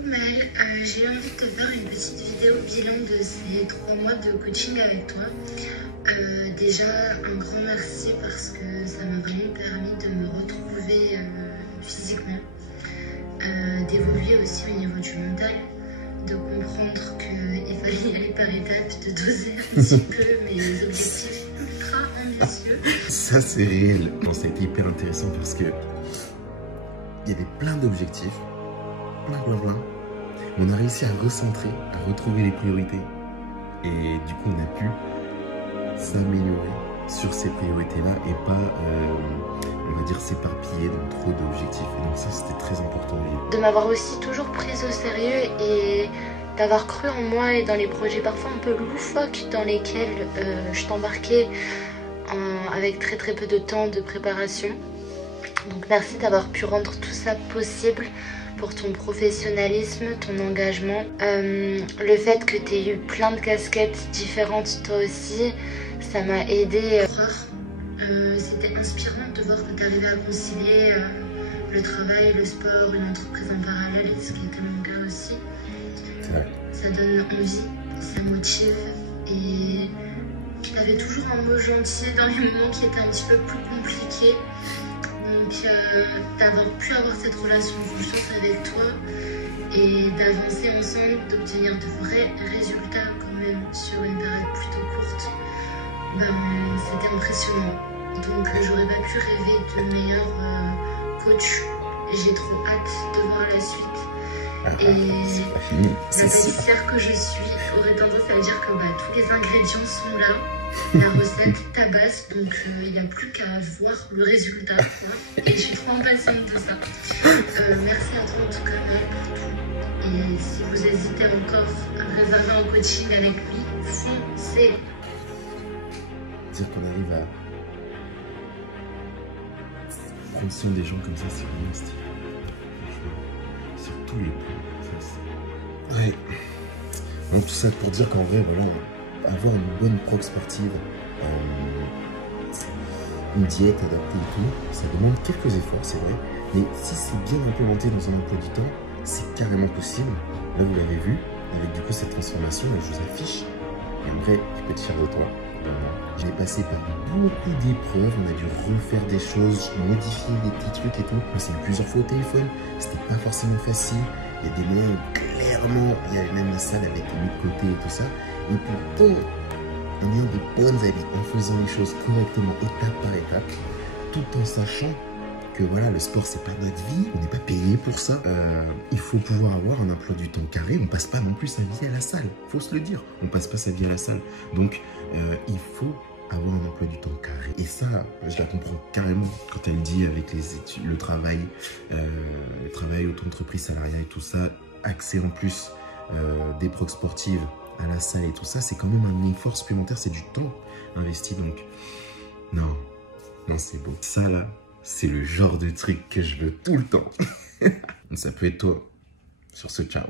Coucou Maëlle, j'ai eu envie de te faire une petite vidéo bilan de ces 3 mois de coaching avec toi. Déjà un grand merci parce que ça m'a vraiment permis de me retrouver physiquement, d'évoluer aussi au niveau du mental, de comprendre qu'il fallait y aller par étapes, de doser un petit peu mes objectifs ultra ambitieux. Ça c'est réel, bon, ça a été hyper intéressant parce que il y avait plein d'objectifs, plein. On a réussi à recentrer, à retrouver les priorités et du coup on a pu s'améliorer sur ces priorités-là et pas, on va dire, s'éparpiller dans trop d'objectifs. Et donc ça c'était très important. De m'avoir aussi toujours prise au sérieux et d'avoir cru en moi et dans les projets parfois un peu loufoques dans lesquels je t'embarquais avec très peu de temps de préparation. Donc merci d'avoir pu rendre tout ça possible, pour ton professionnalisme, ton engagement. Le fait que tu aies eu plein de casquettes différentes toi aussi, ça m'a aidé. C'était inspirant de voir que tu arrivais à concilier le travail, le sport, une entreprise en parallèle, ce qui était mon cas aussi. Ouais. Ça donne envie, ça motive et tu avais toujours un mot gentil dans les moments qui étaient un petit peu plus compliqués. Donc d'avoir pu avoir cette relation de confiance avec toi et d'avancer ensemble, d'obtenir de vrais résultats quand même sur une période plutôt courte, c'était impressionnant. Donc j'aurais pas pu rêver de meilleur coach. J'ai trop hâte de voir la suite. Et la pâtissière que je suis aurait tendance à me dire que tous les ingrédients sont là. La recette tabasse, donc il n'y a plus qu'à voir le résultat, quoi. Et je suis trop impatiente de ça. Merci à toi en tout cas pour tout. Et si vous hésitez encore à réserver un coaching avec lui, foncez. Dire qu'on arrive à prendre soin des gens comme ça, c'est vraiment stylé. Sur tous les points. Ouais. Donc tout ça pour dire qu'en vrai, voilà, avoir une bonne prog sportive, une diète adaptée et tout, ça demande quelques efforts, c'est vrai, mais si c'est bien implémenté dans un emploi du temps, c'est carrément possible. Là, vous l'avez vu, avec du coup cette transformation, là, je vous affiche, et en vrai, je peux être fier de toi. J'ai passé par beaucoup d'épreuves, on a dû refaire des choses, modifier des petits trucs et tout. On s'est eu plusieurs fois au téléphone, c'était pas forcément facile. Il y a des moments où clairement, il y avait même la salle avec les mis de côté et tout ça. Et pourtant, en ayant des bonnes habitudes, en faisant les choses correctement, étape par étape, tout en sachant que voilà, le sport c'est pas notre vie, on n'est pas payé pour ça. Il faut pouvoir avoir un emploi du temps carré. On passe pas non plus sa vie à la salle, faut se le dire. On passe pas sa vie à la salle. Donc il faut avoir un emploi du temps carré. Et ça, je la comprends carrément quand elle dit avec les études, le travail auto-entreprise, salariat et tout ça, accès en plus des progs sportives à la salle et tout ça, c'est quand même un effort supplémentaire, c'est du temps investi. Donc non, c'est beau. Ça là, c'est le genre de truc que je veux tout le temps. Ça peut être toi. Sur ce, ciao.